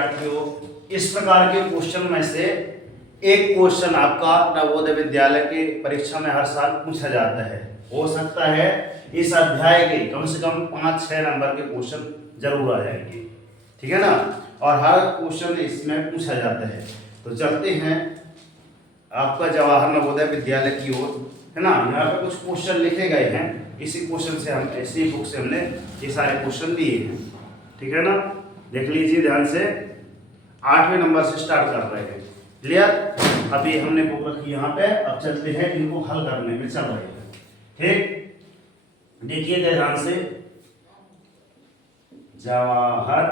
साथियों, इस प्रकार के क्वेश्चन में से एक क्वेश्चन आपका नवोदय विद्यालय के परीक्षा में हर साल पूछा जाता है। हो सकता है इस अध्याय के कम से कम 5-6 नंबर के क्वेश्चन जरूर आ जाएंगे, ठीक है ना। और हर क्वेश्चन इसमें पूछा जाता है। तो चलते हैं आपका जवाहर नवोदय विद्यालय की ओर, है ना। यहाँ पे कुछ क्वेश्चन लिखे गए हैं, इसी क्वेश्चन से हम इसी बुक से हमने ये सारे क्वेश्चन लिए हैं, ठीक है ना। देख लीजिए ध्यान से, 8वें नंबर से स्टार्ट कर रहे हैं। क्लियर। अभी हमने बुक रखी यहाँ पे, अब चलते हैं इनको हल करने में चल रहे हैं, ठीक। देखिए ध्यान से, जवाहर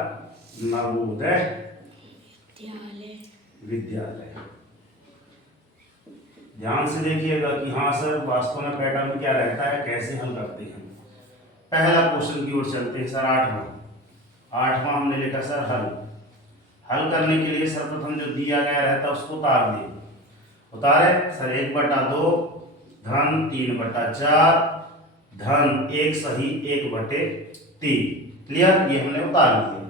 नवोदय विद्यालय, ध्यान से देखिएगा कि हाँ सर वास्तव में पैटर्न क्या रहता है, कैसे हल करते हैं। पहला क्वेश्चन की ओर चलते हैं सर। 8वां हमने लिखा सर हल करने के लिए सर्वप्रथम जो दिया गया रहता है उसको उतार दिए। उतारे सर 1/2 धन 3/4 धन 1 सही 1/3। क्लियर, ये हमने उतार दिए।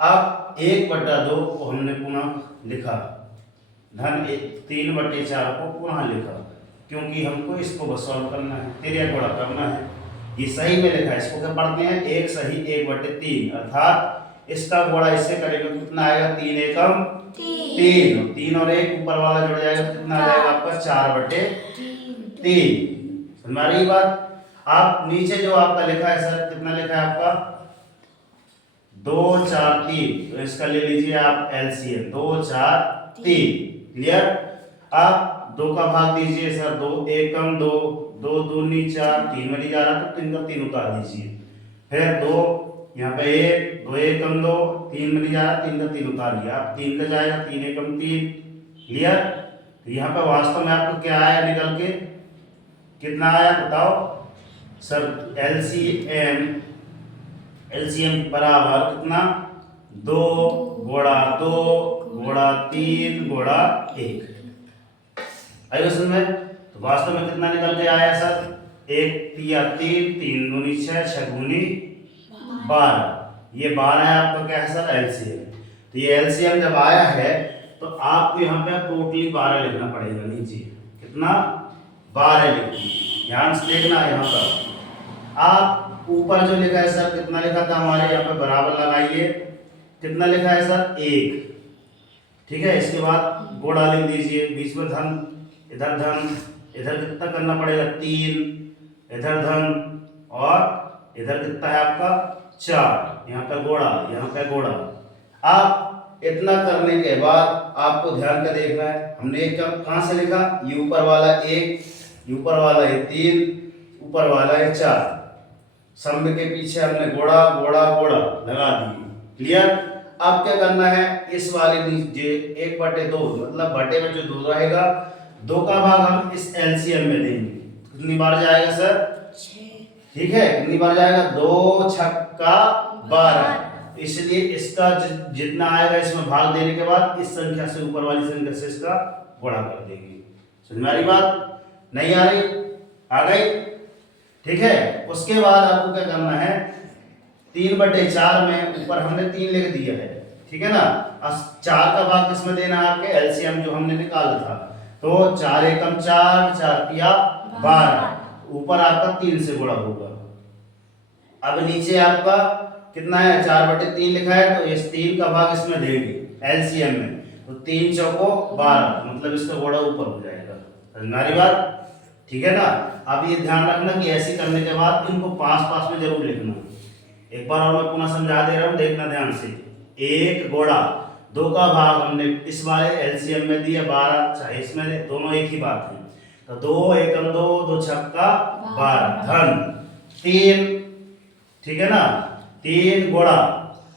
अब 1/2 को हमने पुनः लिखा, धन 3/4 को पुनः लिखा, क्योंकि हमको इसको बस सॉल्व करना है, तेरिया गुणा करना है। ये सही में लिखा है, इसको क्या पढ़ते हैं 1 सही 1/3, अर्थात इसका गुणा इससे करेंगे तो कितना आएगा 3 एकम 3, 3 और 1 ऊपर वाला जुड़ जाएगा, कितना आ जाएगा आपका 4/3। समझ आ रही बात। आप नीचे जो आपका लिखा है सर, कितना लिखा है आपका 2 4 3, तो इसका ले लीजिए आप एलसीएम 2 4 3। क्लियर। आप 2 का भाग दीजिए सर, 2 एकम 2, 2 दूनी 4, 3 में नहीं जा रहा तो 3 का 3 उतार दीजिए। फिर 2 यहाँ पे 1, 2 एकम 2, 3 में नहीं जा रहा 3 का 3 उतार लिया। आप 3 का जाएगा 3 एकम 3। क्लियर। तो यहाँ पे वास्तव में आपको क्या आया निकल के, कितना आया बताओ सर। एलसीएम बराबर कितना 2 गुणा 2 गुणा 3 गुणा 1। आइए समझ में। तो वास्तव में कितना निकल के आया सर, 1 3 3 दूनी 6, 6 दूनी 12। ये 12 है आपका क्या है सर एलसीएम। तो ये एलसीएम जब आया है तो आपको यहाँ पे टोटली 12 लिखना पड़ेगा। नीचे कितना 12 लिखिए, ध्यान से देखना है। यहाँ पर आप ऊपर जो लिखा है सर, कितना लिखा था हमारे यहाँ पे बराबर लगाइए, कितना लिखा है सर 1, ठीक है। इसके बाद गुणा लिख दीजिए, बीच में धन, इधर धन, इधर कितना करना पड़ेगा 3, इधर धन और इधर कितना है आपका 4, यहाँ पे गुणा, यहाँ पे गुणा। आप इतना करने के बाद आपको ध्यान का देखना है, हमने एक कहाँ से लिखा, ये ऊपर वाला 1, ये ऊपर वाला है 3, ऊपर वाला है 4, सम के पीछे हमने गुणा गुणा गुणा लगा दिए। क्लियर। अब क्या करना है, इस वाले नीचे 1/2, मतलब बटे में जो 2 रहेगा, 2 का भाग हम इस एलसीएम में देंगे। कितनी बार जाएगा सर 6, ठीक है। कितनी बार जाएगा 2 छक्का 12। इसलिए इसका जितना आएगा इसमें भाग देने के बाद इस संख्या से ऊपर वाली संख्या से इसका गुणा कर देंगे। समझ में आ रही बात, नहीं आ रही, आ गई, ठीक है। उसके बाद आपको क्या करना है, 3/4 में ऊपर हमने 3 लिख दिया है, ठीक है ना। 4 का भाग किसमें देना है आपके एलसीएम जो हमने निकाला था, तो 4 एकम 4, 4 तिया 12, ऊपर आपका 3 से गुणा होगा। अब नीचे आपका कितना है 4/3 लिखा है, तो इस 3 का भाग इसमें देंगे एलसीएम में, तो 3 चौको 12, मतलब इसका गुणा ऊपर हो जाएगा। हमारी बात ठीक है ना। अब ये ध्यान रखना कि ऐसे करने के बाद इनको पास में जरूर लिखना। एक बार और मैं पुनः समझा दे रहा हूँ, देखना ध्यान से। 1 गुणा 2 का भाग हमने इस वाले एलसीएम में दिया 12, चाहे इसमें, दोनों एक ही बात है। तो 2 एकम 2, 2 छक्का 12, धन 3, ठीक है ना, 3 गुणा,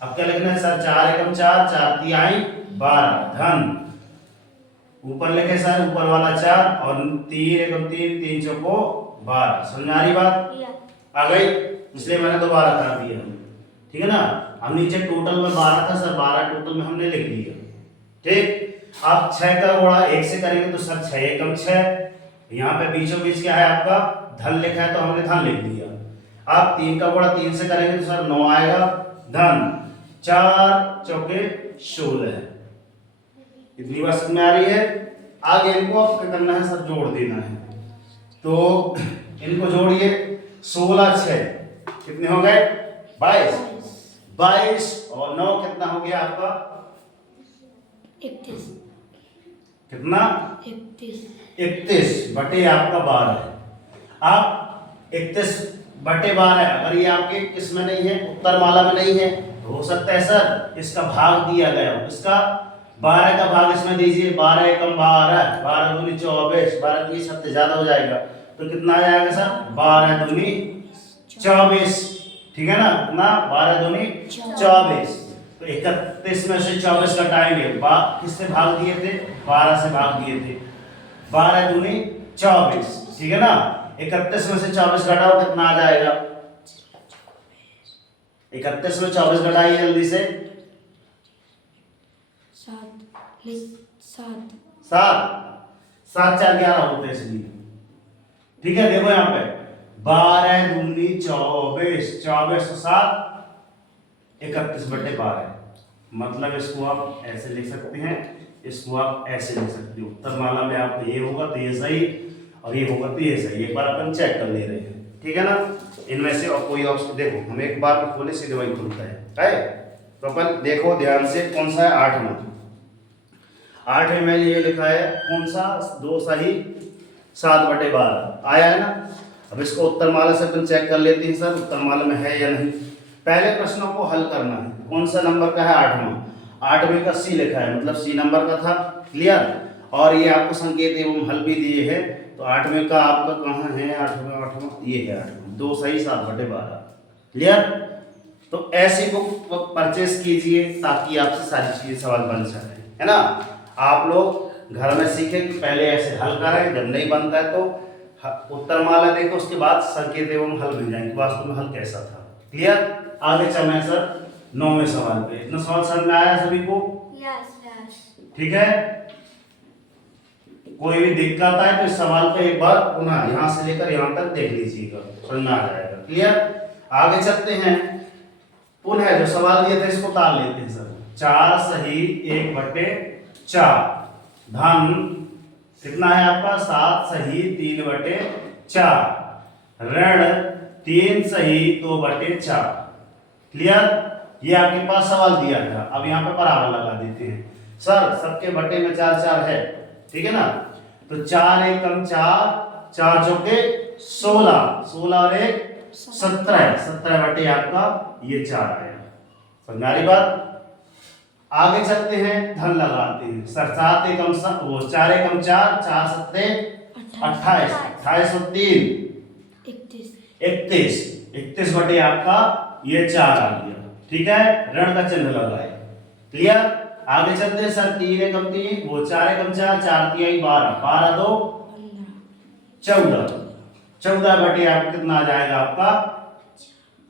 अब क्या लिखना है सर 4 एकम 4, 4 तिहाई 12, धन ऊपर लिखे सर ऊपर वाला 4 और 3 एकम 3, 3 चौको 12। समझ आ रही बात, आ गई, इसलिए मैंने दोबारा कर दिया, ठीक है ना। हम नीचे टोटल में 12 था सर, 12 टोटल में हमने लिख दिया, ठीक। आप 6 का गुणा 1 से करेंगे तो सर 6 एकम 6, यहाँ पे बीचों बीच क्या है आपका धन लिखा है तो हमने धन लिख दिया। आप 3 का गुणा 3 से करेंगे तो सर 9 आएगा, धन 4 चौके 16। इतनी बात समझ में आ रही है। आगे इनको अब क्या करना है सर, जोड़ देना है। तो इनको जोड़िए, 16 6 कितने हो गए 22, 22 और 9 कितना हो गया आपका 31, कितना 31, 31 बटे आपका 12। आप 31 बटे 12, अगर ये आपके किसमें नहीं है, उत्तर माला में नहीं है, तो हो सकता है सर इसका भाग दिया गया हो। इसका 12 का भाग इसमें दीजिए, 12 एकम 12, 12 दूनी 24, 12 30 हफ्ते ज्यादा हो जाएगा, तो कितना आ जाएगा सर 12 दूनी 24। ठीक है ना, कितना 12 दूनी 24। तो 31 में से 24 घटाएंगे, किससे भाग दिए थे, 12 से भाग दिए थे, 12 दूनी 24। ठीक है ना, 31 में से 24 घटाओ कितना आ जाएगा, 31 में 24 घटाइए जल्दी से, 7 7 4 11 होते हैं इसलिए। ठीक है, देखो यहाँ पे 12 दूनी 24, 24 और 7 31 बटे 12। मतलब इसको आप ऐसे लिख सकते हैं, इसको आप ऐसे लिख सकते हो। उत्तर माला में आपको ये होगा तो ये सही, और ये होगा तो ये सही। एक बार अपन चेक कर ले रहे हैं, ठीक है ना। इनमें से और कोई ऑप्शन देखो, हम एक बार को खोले सीधे वही खुलता है। तो अपन देखो ध्यान से, कौन सा है 8 में मैंने ये लिखा है कौन सा, 2 सही 7 बटे 12 आया है ना। अब इसको उत्तर माला से अपन चेक कर लेते हैं सर उत्तर माला में है या नहीं। पहले प्रश्नों को हल करना है, कौन सा नंबर का है 8वें का सी लिखा है, मतलब सी नंबर का था, क्लियर। और ये आपको संकेत एवं हल भी दिए हैं, तो 8वें का आपका कहाँ है, 8वां ये है 8वां, 2 सही 7 बटे 12, क्लियर। तो ऐसी बुक परचेस कीजिए ताकि आपसे सारी चीजें सवाल बन सके, है ना। आप लोग घर में सीखें कि पहले ऐसे हल करें, जब नहीं बनता है तो उत्तर माला देखो, उसके बाद संकेत एवं हल मिल जाएंगे वास्तव में हल कैसा था, क्लियर। आगे चलना है सर 9वें सवाल पे। इतना सवाल समझ में आया सभी को? यस। ठीक है, कोई भी दिक्कत आए तो इस सवाल को एक बार पुनः यहाँ से लेकर यहाँ तक देख लीजिएगा, समझ में आ जाएगा, क्लियर। आगे चलते हैं, पुनः जो सवाल दिए थे इसको ताल लेते हैं सर। 4 सही 1 बटे 4 धन कितना है आपका 7 सही 3 बटे 4 ऋण 3 सही 2 बटे 4, क्लियर। ये आपके पास सवाल दिया था। अब यहाँ पे बराबर लगा देते हैं सर, सबके बटे में 4 4 है, ठीक है ना। तो 4 एकम 4, 4 चौके 16, 16 और 1 17, 17 बटे आपका ये 4 आया। समझ आ रही बात। आगे चलते हैं, धन लगाते हैं सर। 7 एकम वो 4 एकम 4, 4 सत्ते 28, 28 और 3 31, 31 बटे आपका ये 4 आ गया, ठीक है। ऋण का चिन्ह लगाए, क्लियर। आगे चलते हैं सर, 3 एकम 3 वो 4 एकम 4, 4 3 12, 12 2 14, 14 बटे आपका कितना आ जाएगा आपका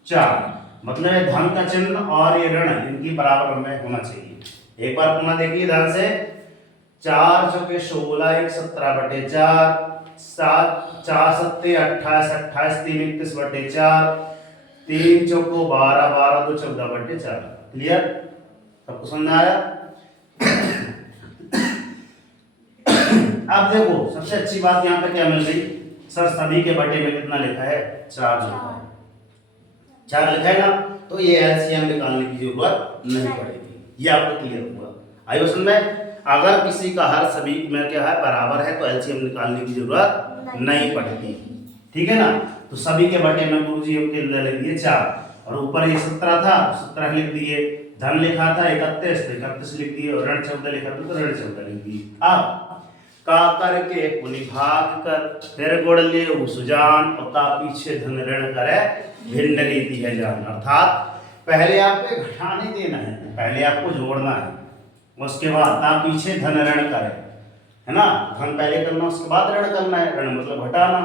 4। मतलब ये धन का चिन्ह और ये ऋण इनकी बराबर में होना चाहिए। एक बार पुनः देखिए ध्यान से, 4 चौके 16, 1 17 बटे 4, 7 4 सत्ते 28, 28 3 31 बटे 4, 3 चौको 12, 12 2 14 बटे 4, क्लियर। सबको समझ आया। अब देखो सबसे अच्छी बात यहाँ पे क्या मिल गई सर, सभी के बटे में कितना लिखा है 4 लिखा है, 4 लिखा है ना। तो ये एलसीएम निकालने की जरूरत नहीं पड़ेगी, ये आपको क्लियर हुआ। आई क्वेश्चन में अगर किसी का हर सभी में क्या है बराबर है तो एलसीएम निकालने की जरूरत नहीं पड़ती, ठीक है ना। तो सभी के बटे में गुरुजी हम लिख दिए 4, और ऊपर ये 17 था 17 लिख दिए, धन लिखा था 31 तो 31 लिख दिए, और ऋण 14 लिखा था तो ऋण 14 लिख दिए। अब का करके पुनि भाग कर फिर गुण ले सुजान, और ता पीछे धन ऋण करे भिन्न रीति है जान। अर्थात पहले आपको घटाने देना है, पहले आपको जोड़ना है, उसके बाद ता पीछे धन ऋण करे, है ना। धन पहले करना उसके बाद ऋण करना है, ऋण मतलब घटाना,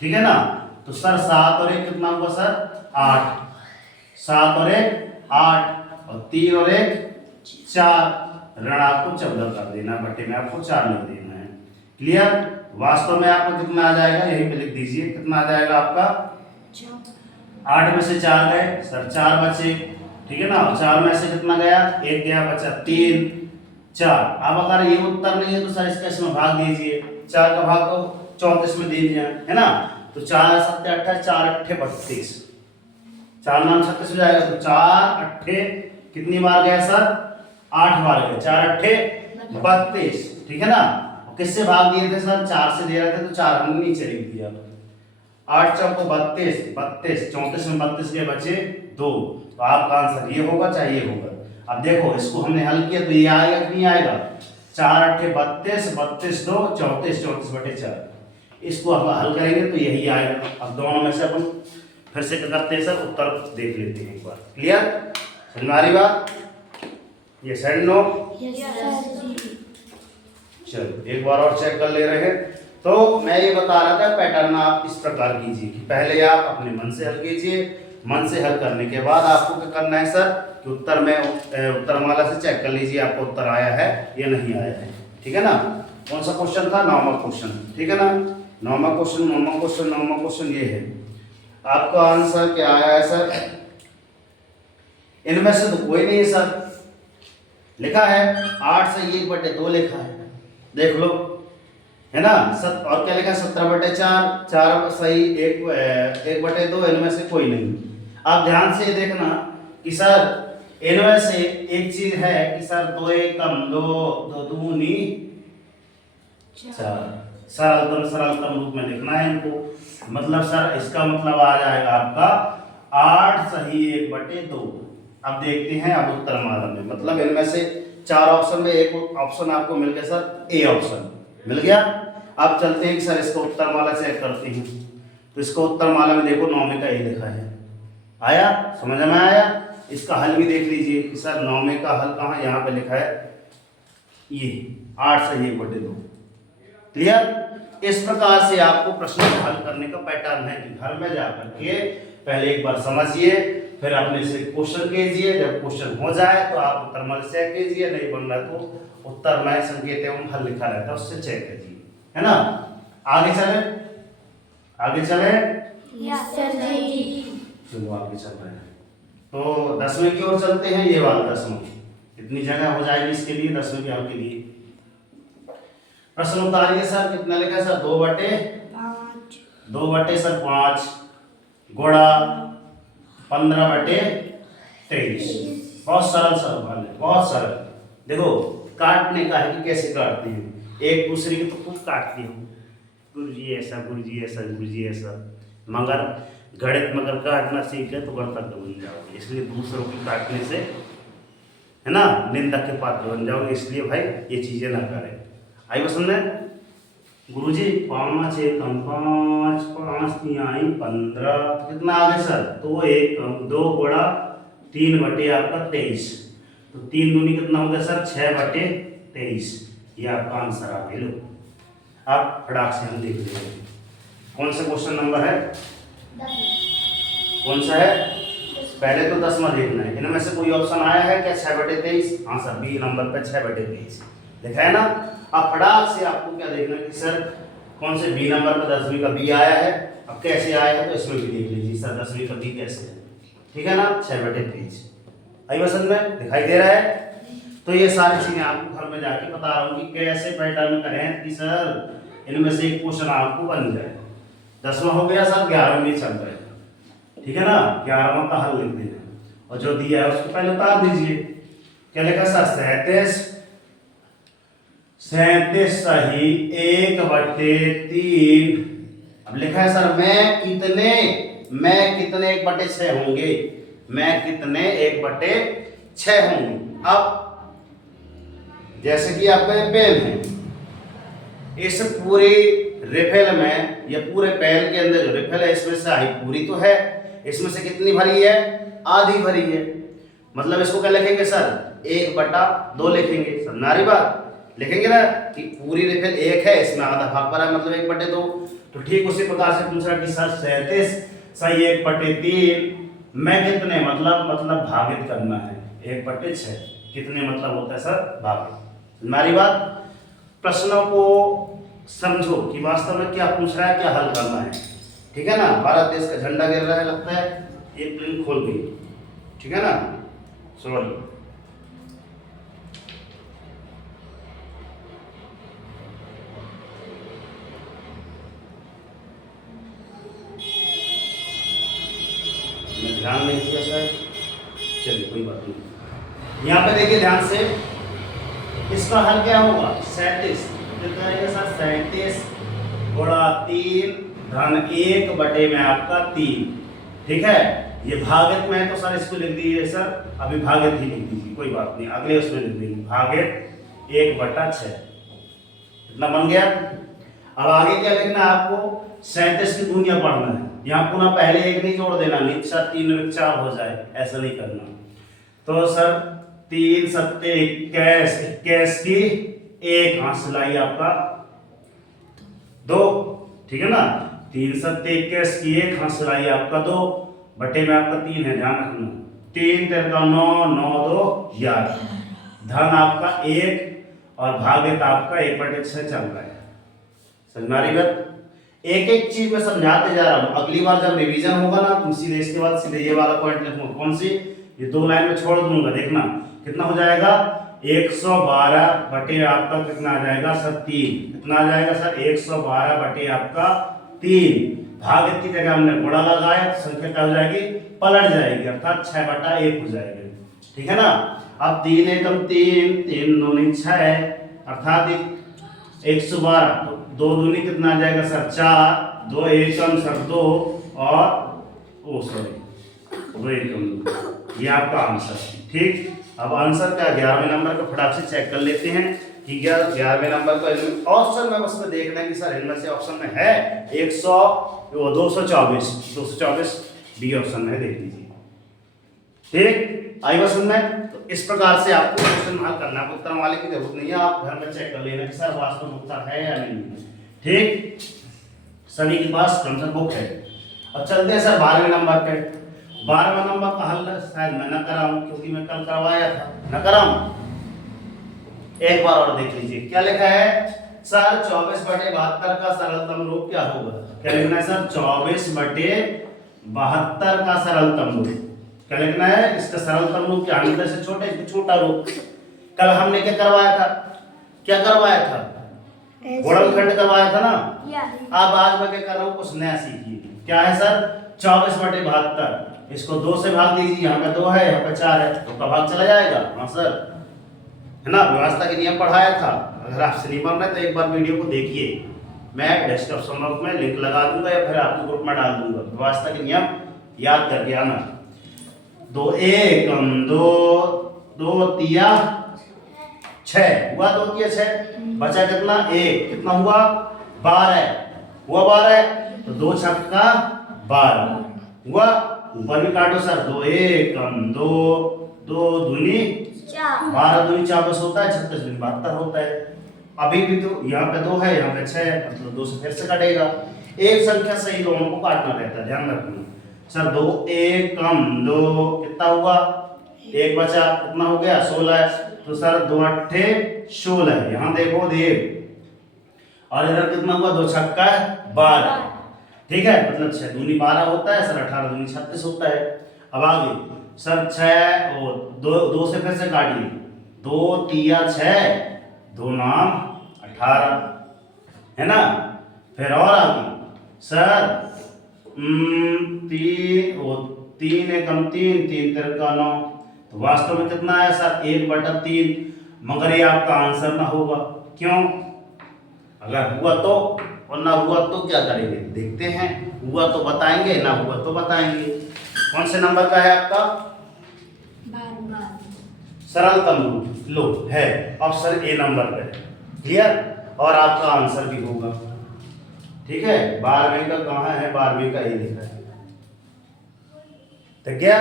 ठीक है ना। तो सर 7 और 1 कितना होगा सर 8, 7 और 1 8, और 3 और 1 4, ऋण आपको 14 कर देना, बटे में आपको 4 लिख देना है, क्लियर। वास्तव में आपको कितना आ जाएगा यहीं पे लिख दीजिए, कितना आ जाएगा आपका 8 में से 4 गए सर 4 बचे, ठीक है ना। 4 में से कितना गया, 1 गया, बचा 3, 4। अब अगर ये उत्तर नहीं है तो सर इसका इसमें भाग दीजिए, 4 का भाग को 34 में दे दिया, है ना। तो 4 7 28, 4 8 32, 4 9 36 हो जाएगा। तो 4 8 कितनी बार गया सर, 8 बार गया, 4 8 32, ठीक है ना। और किससे भाग दिए थे सर, 4 से दे रहे थे तो 4 हमने नीचे लिख दिया। 8 4 को 32, 32 34 में 32 के बचे 2। तो आपका आंसर ये होगा, चाहे ये होगा। अब देखो इसको हमने हल किया तो ये आएगा कि नहीं आएगा, 4 8 32, 32 2 34, 34/4। इसको हम हल करेंगे तो यही आएगा। अब दोनों में से अपन फिर से क्या करते हैं सर, उत्तर देख लेते हैं एक बार। क्लियर, समझ में आ रही बात? ये सेंड नो, चलो एक बार और चेक कर ले रहे हैं। तो मैं ये बता रहा था पैटर्न आप इस प्रकार कीजिए कि पहले आप अपने मन से हल कीजिए, मन से हल करने के बाद आपको क्या करना है सर कि उत्तर में उत्तरमाला से चेक कर लीजिए आपको उत्तर आया है या नहीं आया है, ठीक है ना। कौन सा क्वेश्चन था, 9वां क्वेश्चन, ठीक है ना। 9वां क्वेश्चन ये है। आपका आंसर क्या आया है सर, इनमें से तो कोई नहीं है सर, लिखा है 8 से 1/2 लिखा है, देख लो, है ना। और क्या लिखा है 17/4, 4 सही 1/2, इनमें से कोई नहीं। आप ध्यान से देखना कि सर इनमें से एक चीज है कि सर 2 1 कम 2, 2 दूनी 4, सरलतम रूप में लिखना है इनको। मतलब सर इसका मतलब आ जाएगा आपका 8 सही 1/2। अब देखते हैं अब उत्तरमाला में, मतलब इनमें से 4 ऑप्शन में एक ऑप्शन आपको मिल गया सर, ए ऑप्शन मिल गया। अब चलते हैं कि सर इसको उत्तरमाला चेक करते हैं। तो इसको उत्तरमाला में देखो 9 का ए लिखा है, आया, समझ में आया। इसका हल भी देख लीजिए कि सर 9 का हल कहाँ, यहाँ पे लिखा है ये 8 से 1/2। क्लियर। इस प्रकार से आपको प्रश्न को हल करने का पैटर्न है कि घर में जाकर के पहले एक बार समझिए, फिर अपने से क्वेश्चन कीजिए। जब क्वेश्चन हो जाए तो आप उत्तरमाला चेक कीजिए, नहीं बन रहा तो उत्तर में संकेत एवं हल लिखा रहता है उससे चेक कीजिए, है ना। आगे चले, आगे चले, चलो आगे चल रहे हैं। तो 10वें की ओर चलते हैं। ये वाला 10वां, इतनी जगह हो जाएगी इसके लिए 10वें के हल के लिए। प्रश्न उतारिए सर, कितना लिखा है सर, 2/5 गुणा 15/23। बहुत सरल सवाल है, बहुत सरल। देखो काटने का है कि कैसे काटते हैं, एक दूसरे की तो खूब काटती हूँ, गुरुजी ऐसा, गुरुजी ऐसा, गुरुजी ऐसा, मगर गणित मगर काटना सीखे तो गणतज्ञ बन जाओगे। इसलिए दूसरों की काटने से, है ना, निंदा के पात्र बन जाओगे। इसलिए भाई ये चीजें ना करें। आई पसंद है गुरुजी, 5 एकम 5, 5 तिहाई 15, कितना आ गया सर, 2 एकम 2 गुणा 3/23। तो 3 दूनी कितना हो गया सर, 6/23। ये आपका आंसर आ गया। लो आप फटाक से हम देख लेंगे कौन सा क्वेश्चन नंबर है, कौन सा है। पहले तो 10वां देखना है, इनमें से कोई ऑप्शन आया है क्या 6/23? हाँ सर, बी नंबर पे 6/23 लिखा है ना। अब फटाक से आपको क्या देखना है कि सर कौन से बी नंबर पर 10वीं का बी आया है। अब कैसे आया है तो इसमें भी देख लीजिए सर 10वीं का बी कैसे है, ठीक है ना। 6/23 आई पसंद में, दिखाई दे रहा है। तो ये सारी चीजें आपको घर में जाके बता रहा हूँ कि कैसे पैटर्न करें कि सर इनमें से एक क्वेश्चन आपको बन जाए। 10वां हो गया सर, 11वां नहीं चल रहा है, ठीक है ना। 11वां का हल लिख देना और जो दिया है उसको पहले उतार दीजिए। क्या लिखा सर, 37 सही 1/3। अब लिखा है सर मैं कितने 1/6 होंगे, मैं कितने 1/6 होंगे। अब जैसे कि आपका पेन है, इस पूरे रिफिल में या पूरे पेन के अंदर जो रिफिल है इसमें से आई पूरी तो है, इसमें से कितनी भरी है, आधी भरी है। मतलब इसको क्या लिखेंगे सर, 1/2 लिखेंगे। समझ बात, लिखेंगे ना कि पूरी रिफिल 1 है, इसमें आधा भाग पड़ा है मतलब 1/2। तो ठीक उसी प्रकार से पूछ रहा कि सर 37 सही 1/3 में कितने, मतलब भागित करना है 1/6 कितने मतलब होता है सर, भागित। हमारी बात, प्रश्नों को समझो कि वास्तव में क्या पूछ रहा है, क्या हल करना है, ठीक है ना। भारत देश का झंडा गिर रहा है, लगता है एक प्लेन खोल गई, ठीक है ना। सॉरी, ध्यान नहीं दिया सर, चलिए कोई बात नहीं। यहाँ पे देखिए ध्यान से, इसका हल क्या होगा 37, कितना रहेगा सर 37 गुणा 3 धन 1 बटे में आपका 3, ठीक है। ये भागित में है तो सर इसको लिख दीजिए सर, अभी भागित ही लिख दीजिए, कोई बात नहीं, अगले उसमें लिख देंगे भागित 1/6, इतना बन गया। अब आगे क्या लिखना है आपको, 37 की दूनिया पढ़ना है, यहाँ पुनः पहले 1 नहीं जोड़ देना, नीचा 3 4 हो जाए, ऐसा नहीं करना। तो सर 3 7 21, 21 की 1 हाथ से लाइए आपका 2, ठीक है ना, 3 7 21 की 1 हाथ से लाइए आपका 2 बटे में आपका 3 है, ध्यान रखना, 3 3 का 9, 9 2 11, धन आपका 1 और भागित आपका 1/6 चल रहा है। समझ में आ रही बात? एक एक चीज में समझाते जा रहा हूं, अगली बार जब रिवीजन होगा ना तुम सीधे इसके बाद सीधे ये वाला पॉइंट लिखूंगा, कौन सी, ये 2 लाइन में छोड़ दूंगा, देखना कितना हो जाएगा 112 बटे आपका कितना आ जाएगा सर 3, कितना आ जाएगा सर 112 बटे आपका 3, भागित की जगह हमने गुणा लगाया तो संख्या क्या हो जाएगी, पलट जाएगी, अर्थात 6/1 हो जाएगी, ठीक है ना। अब 3 एकम 3, 3 दूनी 6, अर्थात 112, तो 2 दूनी कितना आ जाएगा सर 4, 2 एकम सर 2 और ओ सॉरी 2 एकम 2, ये आपका आंसर, ठीक। अब आंसर का 11वें नंबर का फटाक से चेक कर लेते हैं कि 11वें नंबर का ऑप्शन में बस देखना है कि सर इनमें से ऑप्शन में है 224 बी ऑप्शन में, देख लीजिए, ठीक। आई बस में तो इस प्रकार से आपको क्वेश्चन हल करना है, उत्तर वाले की जरूरत नहीं है, आप घर में चेक कर लेना कि सर वास्तव में उत्तर है या नहीं, ठीक। सभी के पास कम से कम बुक है। अब चलते हैं सर 12वें नंबर पे। 12वें नंबर का हल शायद मैं न कराऊं क्योंकि मैं कल करवाया था, न कराऊं, एक बार और देख लीजिए क्या लिखा है सर, 24/72 का सरलतम रूप क्या होगा, क्या लिखना है सर 24/72 का सरलतम रूप, क्या लिखना है, इसका सरलतम रूप क्या, अंदर से छोटे छोटा रूप। कल हमने क्या करवाया था, क्या करवाया था, गुणनखंड करवाया था ना, अब आज मैं क्या कर रहा हूँ कुछ नया सीखिए, क्या है सर 24/72, इसको 2 से भाग दीजिए, यहाँ पे 2 है यहाँ पे 4 है, तो का भाग चला जाएगा, हाँ सर, है ना, व्यवस्था के नियम पढ़ाया था। अगर आपसे नहीं बन रहा है तो एक बार वीडियो को देखिए, मैं डिस्क्रिप्शन बॉक्स में लिंक लगा दूंगा या फिर आपके ग्रुप में डाल दूंगा, व्यवस्था के नियम याद करके आना। 2 एकम 2, 2 तिया 6 हुआ, 2 तिया 6, बचा कितना 1, कितना हुआ 12 हुआ, 12 तो 2 छक्का 12 हुआ, ऊपर भी काटो सर, 2 एकम 2, 2 दूनी 12 दूनी 24 होता है, 36 दूनी 72 होता है। अभी भी तो यहाँ पे 2 है, यहाँ पे 6 है, मतलब 2 से फिर से कटेगा, एक संख्या से ही दोनों को काटना रहता है, ध्यान रखना सर। 2 एकम 2 कितना हुआ, 1 बचा, कितना हो गया 16, तो सर 2 अट्ठे 16, यहाँ देखो देव, और इधर कितना हुआ 2 छक्का 12, ठीक है, मतलब 6 दूनी 12 होता है सर, 18 दूनी 36 होता है। अब आगे सर 6 और 2 से फिर से काटिए, 2 तिया 6, 2 नाम 18, है ना। फिर और आगे सर 3 एकम 3, 3 3 का 9, तो वास्तव में कितना है सर 1/3, मगर ये आपका आंसर ना होगा, क्यों, अगर हुआ तो और ना हुआ तो क्या करेंगे, देखते हैं, हुआ तो बताएंगे, ना हुआ तो बताएंगे। कौन से नंबर का है आपका, सरलतम रूप लो है, ऑप्शन ए नंबर पे, क्लियर, और आपका आंसर भी होगा, ठीक है। 12वें का कहाँ है, 12वें का ये लिखा है, तो क्या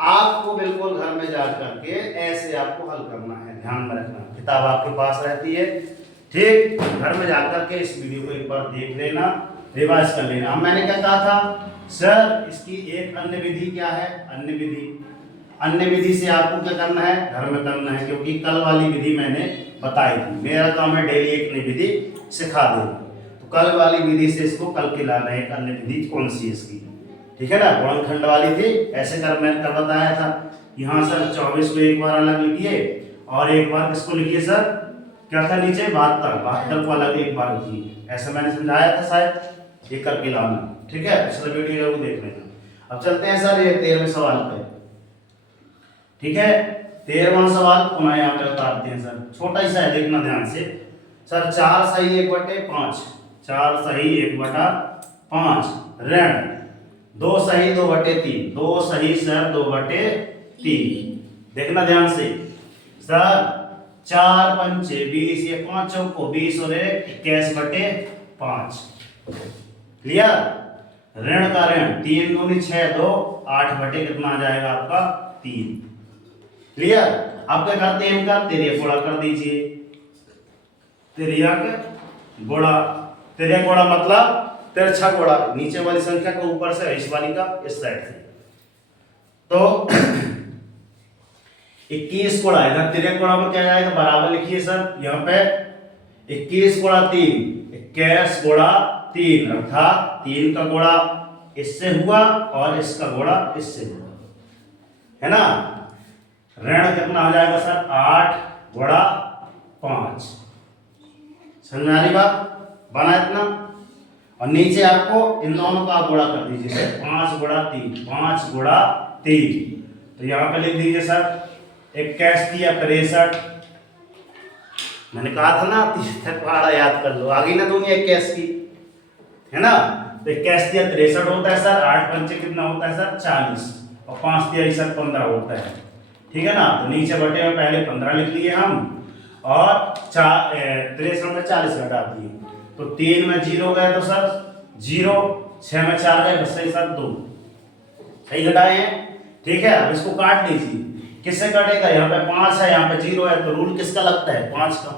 आपको बिल्कुल घर में जा करके ऐसे आपको हल करना है, ध्यान में रखना, किताब आपके पास रहती है, ठीक, घर में जाकर के इस वीडियो को एक बार देख लेना, रिवाइज कर लेना। अब मैंने क्या कहा था सर, इसकी एक अन्य विधि क्या है, अन्य विधि से आपको क्या करना है, घर में करना है, क्योंकि कल वाली विधि मैंने बताई थी, मेरा काम है डेली एक नई विधि सिखा देना, तो कल वाली विधि से इसको कल के लाना है, एक अन्य विधि कौन सी है इसकी, ठीक है ना, गुणनखंड वाली थी। ऐसे कर मैंने कल बताया था। यहाँ सर 24 को एक बार अलग लिखिए और एक बार किसको लिखिए सर, क्या था नीचे 72 को अलग एक बार लिखिए। ऐसा मैंने समझाया था शायद, ये करके लाना, ठीक है। पिछले वीडियो जरूर देख लेना। अब चलते हैं सर ये 13वें सवाल पे, ठीक है। 13वां सवाल पुनः यहाँ पे उतारते हैं सर, छोटा ही सा है, देखना ध्यान से सर। 4 सही 1/5, 4 सही 1/5 ऋण 2 सही 2/3, 2 सही सर 2/3। देखना ध्यान से सर, 4 पंचे 20, ये 5 चौको 20 और 21/5। क्लियर। ऋण का ऋण 3 दूनी 6, 2 8 बटे कितना आ जाएगा आपका 3। क्लियर। अब क्या करते हैं इनका तिर्यक गुणा कर दीजिए। तिर्यक गुणा, तिर्यक गुणा मतलब तिरछा गुणा, नीचे वाली संख्या को ऊपर से, इस वाली का इस साइड से। तो 21 गुणा, इधर तिर्यक गुणा में क्या जाएगा, बराबर लिखिए सर। यहाँ पे 21 गुणा 3, 21 गुणा 3 अर्थात 3 का गुणा इससे हुआ और इसका गुणा इससे हुआ, है ना। ऋण कितना हो जाएगा सर, 8 गुणा 5। समझ में आ रही बात, बना इतना। और नीचे आपको इन दोनों का गुणा कर दीजिए सर, 5 गुणा 3, 5 गुणा 3। तो यहाँ पे लिख दीजिए सर 21 दिया 63। मैंने कहा था ना 73 पहाड़ा याद कर लो, आगे ना दूंगी 21 की, है ना। तो 21 दिया 63 होता है सर, 8 पंचे कितना होता है सर 40 और 5 दिया सर 15 होता है, ठीक है ना। तो नीचे बटे में पहले 15 लिख लिए हम और 63 में 40 घटा दिए, तो 3 में 0 गए तो सर 0, 6 में 4 गए बस सही सर 2, सही घटाए हैं, ठीक है। अब इसको काट लीजिए, किससे कटेगा, यहाँ पे 5 है यहाँ पे 0 है, तो रूल किसका लगता है 5 का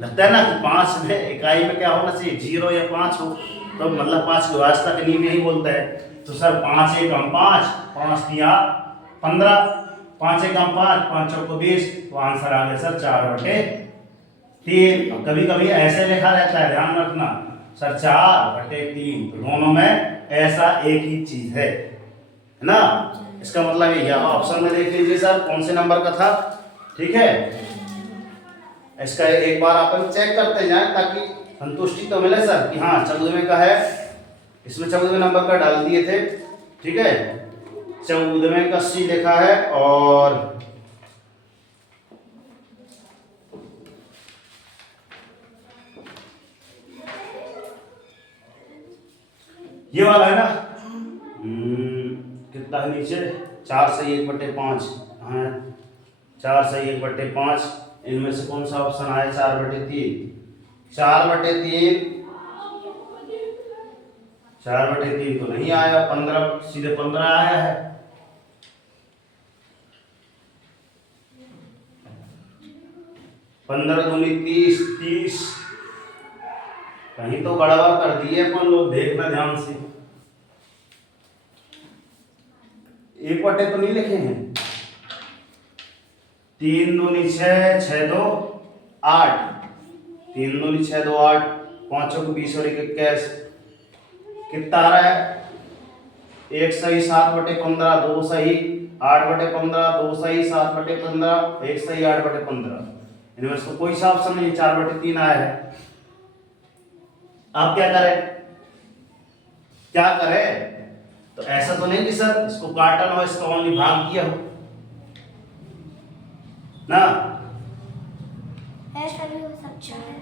लगता है ना। 5 में इकाई में क्या होना चाहिए 0 या 5 हो, तो मतलब 5 की व्यवस्था के नियम यही बोलता है। तो सर 5 1 5, 5 दिया 15, 5 1 5, 5 चौको 20, तो आंसर आ गया सर 4/3। कभी कभी ऐसे लिखा रहता है, ध्यान रखना सर 4/3, तो दोनों में ऐसा एक ही चीज है ना। इसका मतलब ये ऑप्शन में देख लीजिए सर कौन से नंबर का था, ठीक है। इसका एक बार अपन चेक करते जाएं ताकि संतुष्टि तो मिले सर कि हाँ 14वें का है, इसमें 14वें नंबर का डाल दिए थे, ठीक है। 14वें का सी लिखा है और ये वाला है ना, कितना है नीचे 4 सही 1/5, हाँ 4 सही 1/5। इनमें से कौन सा ऑप्शन आया 4/3, 4/3, 4/3 तो नहीं आया, 15 सीधे 15 आया है। 15 दूनी 30, 30 कहीं तो गड़बड़ कर दिए अपन लोग, देखना ध्यान से। 1/, तो नहीं लिखे हैं। 3 दूनी 6, 6 2 8, 3 दूनी 6 2 8, 5 को 20 और 21 कितना आ रहा है, 1 सही 7/15, 2 सही 8/15, 2 सही 7/15, 1 सही 8/15। इनमें से कोई सा ऑप्शन नहीं, 4/3 आया है। आप क्या करें, क्या करें, तो ऐसा तो नहीं कि सर इसको काटन हो, इसका ओनली भाग किया हो ना, ऐसा भी हो सकता है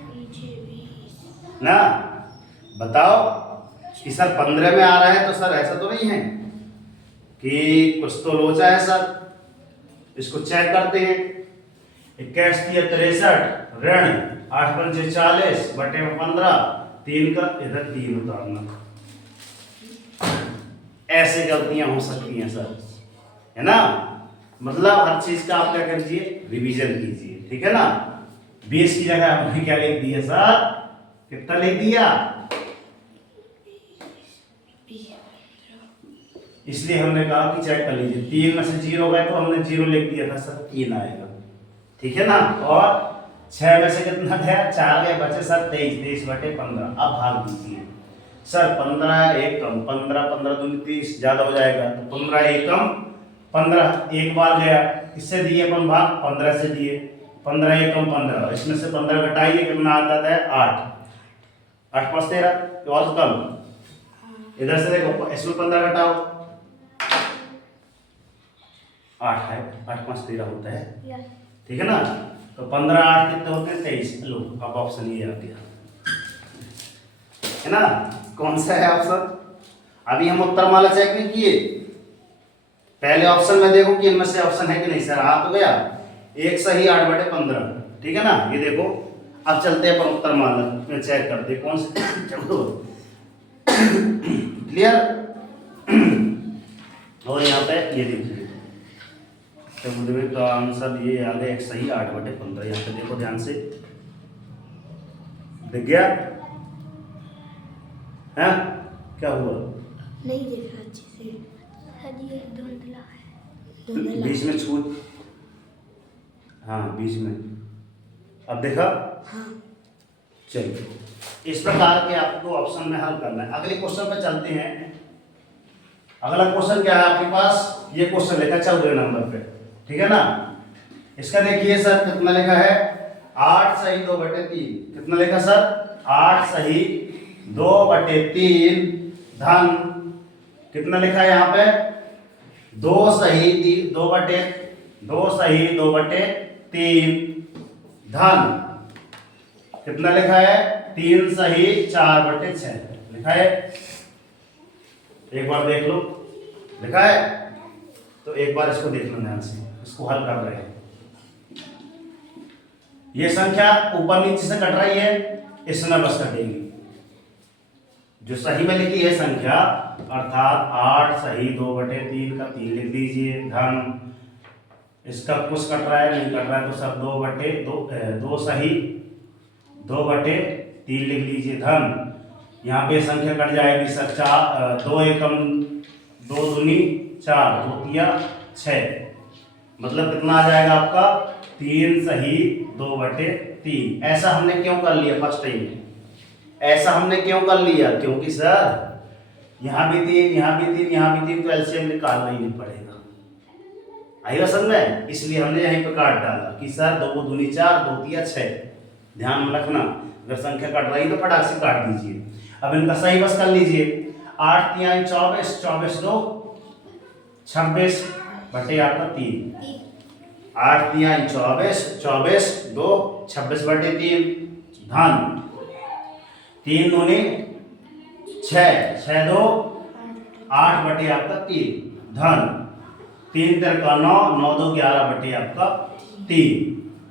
ना। बताओ कि सर 15 में आ रहा है, तो सर ऐसा तो नहीं है कि कुछ तो लोचा है सर। इसको चेक करते हैं। 21 दिया 63 ऋण 8 पंचे 40 बटे में 15, 3 का इधर 3 उतारना। ऐसे गलतियां हो सकती हैं सर, है ना। मतलब हर चीज का आप क्या कीजिए, रिवीजन कीजिए, ठीक है ना। 20 की जगह आपने क्या लिख दिया सर, कितना लिख दिया, इसलिए हमने कहा कि चेक कर लीजिए। 3 में से 0 गए तो हमने 0 लिख दिया था सर, 3 आएगा, ठीक है ना। और 6 में से कितना गया 4 गए, बचे सर 23, 23/15। अब भाग दीजिए सर 15 एक कम 15, 15 दूनी 30 ज्यादा हो जाएगा, तो 15 एक कम 15 एक बार गया, इससे दिए अपन भाग 15 से दिए, 15 एक कम 15, इसमें से 15 घटाइए कितना आता है 8, 8 5 13, तो और कम। इधर से देखो इसमें 15 घटाओ 8 है, 8 5 13 होता है, ठीक है ना। तो 15 8 कितने होते हैं 23। लो अब ऑप्शन ये आ गया है ना। कौन सा है ऑप्शन? अभी हम उत्तर माला चेक नहीं किए, पहले ऑप्शन में देखो कि इनमें से ऑप्शन है कि नहीं। सर आ तो गया, एक सही 8/15, ठीक है ना। ये देखो अब चलते हैं पर उत्तर माला में चेक करते कौन से चलो क्लियर। और यहाँ पे ये देखिए चंद्रवीर का आंसर ये आ गया एक सही 8/15। यहाँ पे देखो ध्यान से, दिख गया है क्या हुआ? नहीं देख रहा अच्छे से। सर ये धुंधला है। बीच में छूट, हाँ बीच में, अब देखा। हाँ। चलिए इस प्रकार के आपको ऑप्शन में हल करना है। अगले क्वेश्चन पे चलते हैं। अगला क्वेश्चन क्या है आपके पास? ये क्वेश्चन लिखा 14 नंबर पे, ठीक है ना। इसका देखिए सर कितना लिखा है, 8 सही 2/3। कितना लिखा सर? 8 सही 2/3 धन कितना लिखा है यहाँ पे? 2 सही 2/3 धन कितना लिखा है? 3 सही 4/6 लिखा है। एक बार देख लो, लिखा है तो एक बार इसको देख लो ध्यान से, इसको हल कर रहे हैं। ये संख्या ऊपर नीचे से कट रही है, इसमें बस कटेगी। जो सही में लिखी है संख्या अर्थात 8 सही 2/3 का 3 लिख दीजिए धन, इसका कुछ कट रहा है नहीं कट रहा है तो सब 2 सही 2/3 लिख लीजिए धन। यहाँ पे संख्या कट जाएगी सर 4 2 एकम 2 दूनी 4 2 तिया 6, मतलब कितना आ जाएगा आपका 3 सही 2/3। ऐसा हमने क्यों कर लिया फर्स्ट टाइम? ऐसा हमने क्यों कर लिया? क्योंकि सर यहाँ भी 3 यहाँ भी 3 यहाँ भी 3, तो एलसीएम निकालना ही नहीं पड़ेगा। आएगा समझ में? इसलिए हमने यहीं पर काट डाला कि सर 2 दूनी 4 2 तिया 6। ध्यान में रखना, अगर संख्या कट रही तो फटाक से काट दीजिए। अब इनका सही बस कर लीजिए। 8 तिहाई 24 24 2 26 बटे आपका 3। 8 तिहाई 24 24 2 26/3 धन 3 दूनी 6 6 2 8 बटे आपका 3 धन 3 तिरका 9 9 2 11 बटे आपका 3,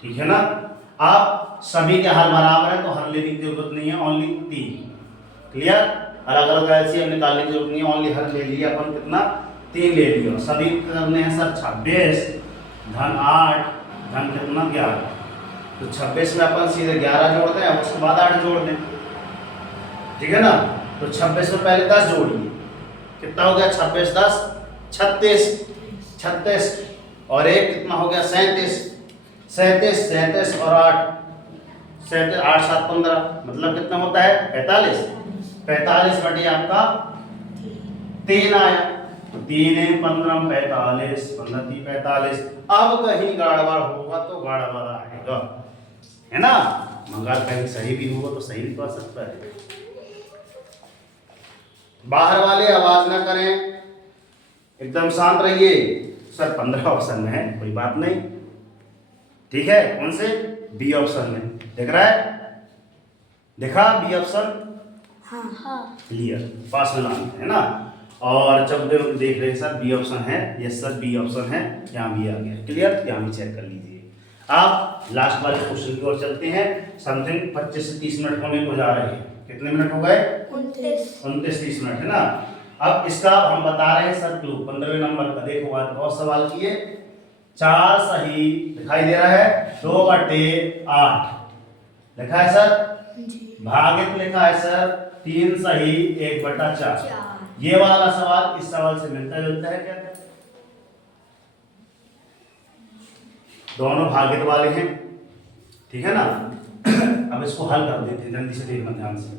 ठीक है ना। आप सभी के हल बराबर है तो हल लेने की जरूरत नहीं है, ओनली 3। क्लियर? अलग अलग एलसीएम निकालने की जरूरत नहीं है, ओनली हल ले लिया अपन, कितना 3 ले लिया। सभी करने हैं सर 26 धन 8 धन कितना 11, तो 26 में अपन सीधे 11 जोड़ दें, उसके बाद 8 जोड़ दें, ठीक है ना। तो 26 में पहले 10 जोड़िए, कितना हो गया 26 10 36 और एक कितना हो गया 37 और 8 37 8 7 15, मतलब कितना होता है 45 बटे आपका 3 आया। 3 15 45 15 3 45। अब कहीं गड़बड़ होगा तो गड़बड़ आएगा, है ना। मगर कहीं सही भी होगा तो सही भी पा सकता है। बाहर वाले आवाज ना करें, एकदम शांत रहिए। सर 15 ऑप्शन में है, कोई बात नहीं, ठीक है। कौन से? बी ऑप्शन में दिख रहा है, देखा बी ऑप्शन? हाँ। क्लियर, पास में नाम है ना। और जब देख रहे हैं सर बी ऑप्शन है, यस सर बी ऑप्शन है, यहाँ भी आ गया। क्लियर? यहाँ भी चेक कर लीजिए। आप लास्ट वाले क्वेश्चन की ओर चलते हैं। समथिंग 25 से 30 मिनट होने को जा रहे हैं। कितने मिनट हो गए? 29-30 मिनट, है ना। अब इसका हम बता रहे हैं सर क्लू 15वें नंबर का। देखो आज बहुत सवाल किए। 4 सही दिखाई दे रहा है 2/8 लिखा है सर, भागित लिखा है सर 3 सही 1/4। ये वाला सवाल इस सवाल से मिलता जुलता है क्या? दोनों भागित वाले हैं, ठीक है ना। अब इसको हल कर देते हैं, जल्दी से देखना ध्यान से।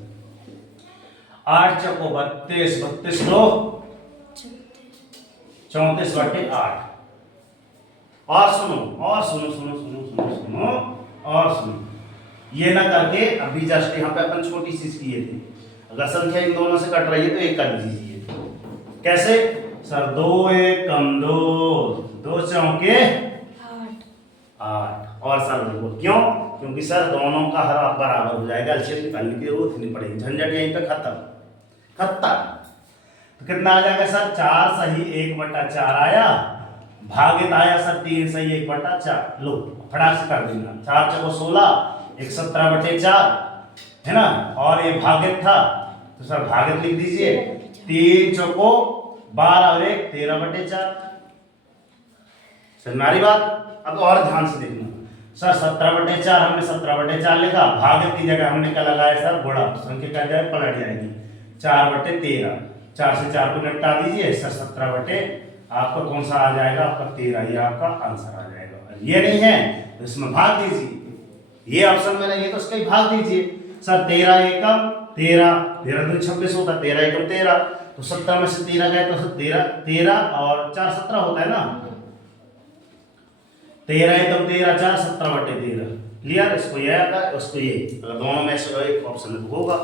8 चौको 32, 32 दो 34 बटे 8। और सुनो और सुनो सुनो सुनो सुनो सुनो और सुनो, ये ना करके अभी जस्ट यहाँ पे अपन छोटी सी किए थे, अगर संख्या इन दोनों से कट रही है तो एक कर लीजिए। कैसे सर? 2 1 कम 2, 2 चौके 8। और सर देखो क्यों? क्योंकि सर दोनों का हर बराबर हो जाएगा, एलसीएम निकालने की जरूरत नहीं पड़ेगी, झंझट यहीं पे खत्म। तो कितना आ जाएगा सर? 4 सही 1/4 आया, भागित आया सर 3 सही 1/4। लो फटाक से कर देना, 4 चौको 16, 1 17/4 है ना, और ये भागित था तो सर भागित लिख दीजिए, 3 चौको 12 और 1 13/4। समझ रही बात? अब और ध्यान से देखना सर, 17/4 हमने 17/4 लिखा, भागित की जगह हमने क्या लगाया सर? गुणा, संख्या क्या जाए पलट जाएगी, 4/13, 4 से 4 को निपटा दीजिए सर, 17 आपका कौन सा आ जाएगा? आपका 13, ये आपका आंसर आ जाएगा। ये नहीं है तो इसमें भाग दीजिए, ये ऑप्शन में नहीं है तो उसका ही भाग दीजिए सर। 13 एकम 13, 13 दूनी 26 होता, 13 एकम 13, तो 17 में से 13 गए तो 13 और 4 17 होता है ना, 13 एकम 13, 4 17/13। क्लियर? इसको ये आता है, उसको ये, अगर दोनों में से एक ऑप्शन होगा।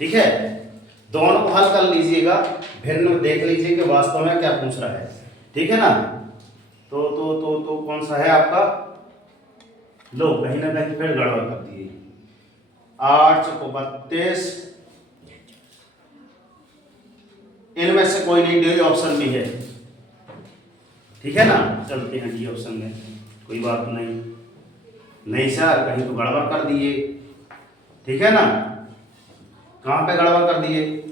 ठीक है, दोनों को हल कर लीजिएगा, भिन्न देख लीजिए कि वास्तव में क्या पूछ रहा है। ठीक है ना? तो कौन सा है आपका? लो कहीं ना कहीं फिर गड़बड़ कर दिए। 8 चौको 32, इनमें से कोई नहीं, डी ऑप्शन भी है। ठीक है ना? चलते हैं डी ऑप्शन में, कोई बात नहीं। नहीं सर कहीं तो गड़बड़ कर दिए। ठीक है ना? कहाँ पे गड़बड़ कर दिए?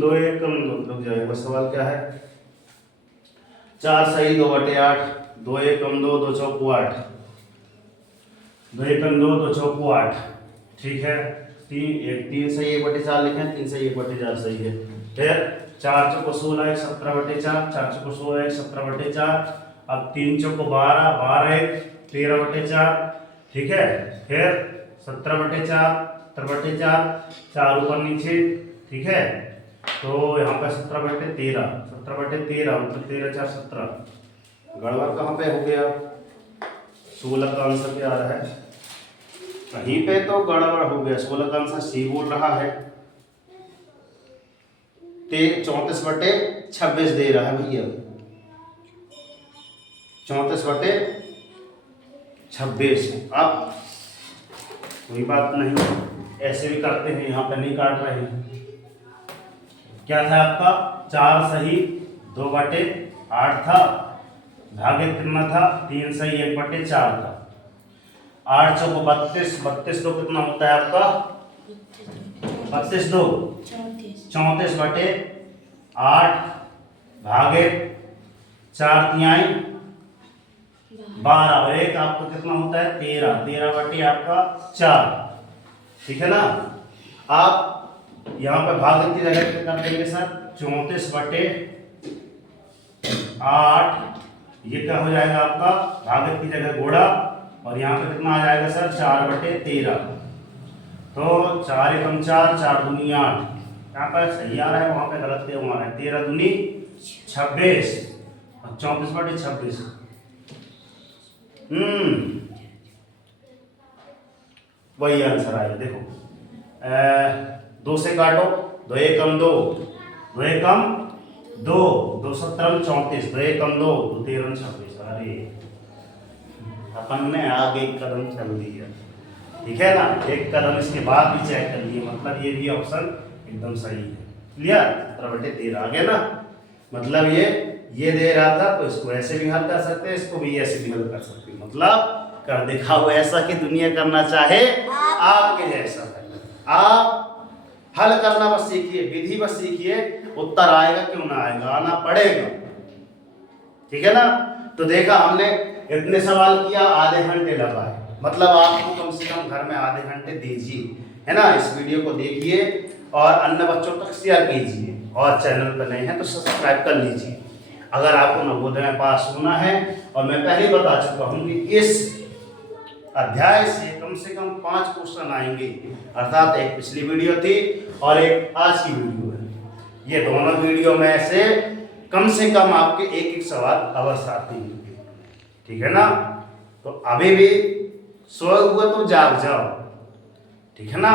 दो एक कम दो, रुक जाएगा। सवाल क्या है? 4 सही 2/8, 2 एक कम 2, 2 चौको 8, 2 एक कम 2, 2 चौको 8। ठीक है, 3 सही 1/4 लिखे, 3 सही 1/4 सही है। फिर 4 चौको 16, 1 17/4, 4 चौको 16, 1 17/4। अब 3 चौको 12, 12 1 13/4। ठीक है, फिर 17/4, 17/4, 4 ऊपर नीचे। ठीक है, तो यहाँ पे 17/13, 17/13 मतलब 13 4 17। गड़बड़ कहाँ पे हो गया? 16 का आंसर क्या आ रहा है? कहीं पे तो गड़बड़ हो गया। 16 का आंसर सी बोल रहा है, 34/26 दे रहा है भैया, 34/26। अब कोई बात नहीं, ऐसे भी करते हैं, यहाँ पे नहीं काट रहे हैं। क्या था आपका? 4 सही 2/8 था, भागे कितना था? 3 सही 1/4 था। 8 चौको 32, 32 दो कितना होता है आपका? 32 दो 34/8, भागे 4 तिहाई 12 और 1 आपका कितना होता है? 13, 13/8 आपका 4। ठीक है ना? आप यहाँ पे भाग की जगह पे कर देंगे सर 34/8, ये क्या हो जाएगा आपका? भागत की जगह गुणा, और यहाँ पे कितना आ जाएगा सर? 4/13। तो 4 एकम 4, 4 दूनी 8, यहाँ पर सही आ रहा है, वहाँ पे गलत है, वहाँ है 13 दूनी 26 और 34/26। वही आंसर आएगा। देखो 2 से काटो, 2 एकम 2, 2 एकम 2, 2 17 34, 2 एकम 2, 2 13 26। अरे अपन ने आगे एक कदम चल दिया। ठीक है ना? एक कदम इसके बाद भी चेक कर लिए, मतलब ये भी ऑप्शन एकदम सही है। क्लियर? 17/13 आ गया ना? मतलब ये दे रहा था तो इसको ऐसे भी हल कर सकते हैं, इसको भी ऐसे भी हल कर सकते हैं। मतलब कर दिखाओ ऐसा कि दुनिया करना चाहे आपके जैसा है। आप हल करना बस सीखिए, विधि बस सीखिए, उत्तर आएगा क्यों ना आएगा, आना पड़ेगा। ठीक है ना? तो देखा हमने इतने सवाल किया, आधे घंटे लगा है, मतलब आपको कम से कम घर में आधे घंटे दीजिए, है ना? इस वीडियो को देखिए और अन्य बच्चों तक शेयर कीजिए, और चैनल पर नए हैं तो सब्सक्राइब कर लीजिए। अगर आपको नवोदय में पास होना है, और मैं पहले बता चुका हूँ कि इस अध्याय से कम 5 क्वेश्चन आएंगे, अर्थात एक पिछली वीडियो थी और एक आज की वीडियो है। ये दोनों वीडियो में से कम आपके एक सवाल अवश्य आते हैं, ठीक है ना। तो अभी भी सोए हुए तो जाग जाओ, ठीक है ना।